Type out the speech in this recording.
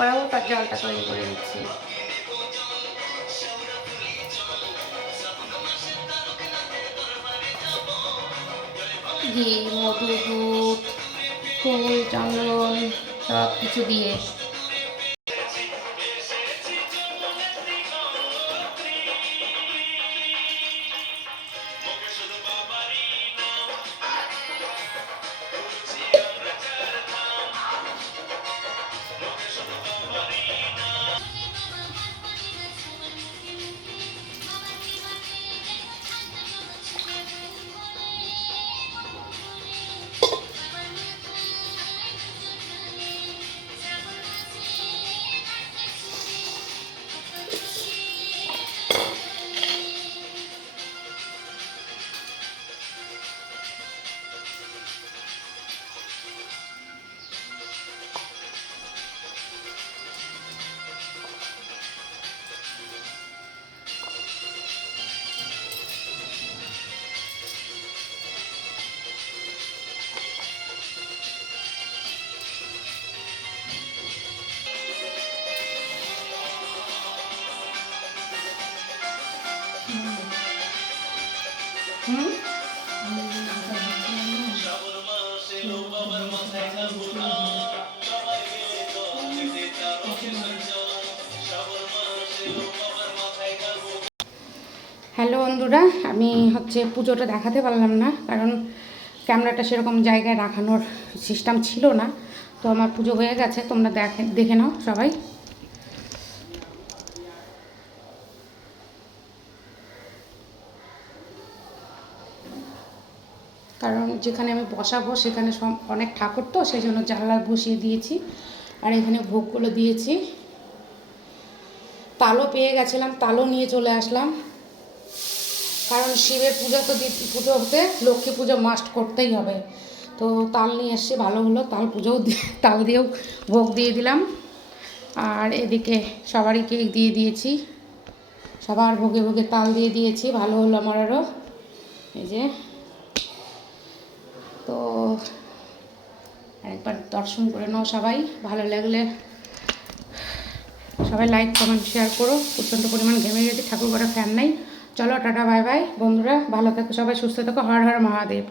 করাবো তার জলটা তৈরি করে নিচ্ছি। ঘি, মধু, দুধ, ফুল, চন্দন সব কিছু দিয়ে হ্যালো বন্ধুরা, আমি পুজোটা দেখাতে পারলাম না, কারণ ক্যামেরাটা সেরকম জায়গায় রাখানোর সিস্টেম ছিল না। তো আমার পুজো হয়ে গেছে, তোমরা দেখে নাও সবাই। কারণ যেখানে আমি বসাবো সেখানে অনেক ঠাকুর, তো সেই জন্য জানলায় বসিয়ে দিয়েছি। আর এখানে ভোগগুলো দিয়েছি। তালও পেয়ে গেছিলাম, তালও নিয়ে চলে আসলাম। কারণ শিবের পুজো হতে লক্ষ্মী পুজো মাস্ট করতেই হবে। তো তাল নিয়ে এসছি, ভালো হলো। তাল দিয়েও ভোগ দিয়ে দিলাম। আর এদিকে সবারই কেক দিয়ে দিয়েছি, সবার ভোগে ভোগে তাল দিয়ে দিয়েছি, ভালো হলো আমার আরও। এই যে, তো একবার দর্শন করে নাও সবাই। ভালো লাগলে সবাই লাইক, কমেন্ট, শেয়ার করো। প্রচণ্ড পরিমাণ ঘেমে গেছে, ঠাকুর ঘরে ফ্যান নেই। চলো টাটা, বাই বাই বন্ধুরা, ভালো থেকো সবাই, সুস্থ থেকো। হর হর মহাদেব।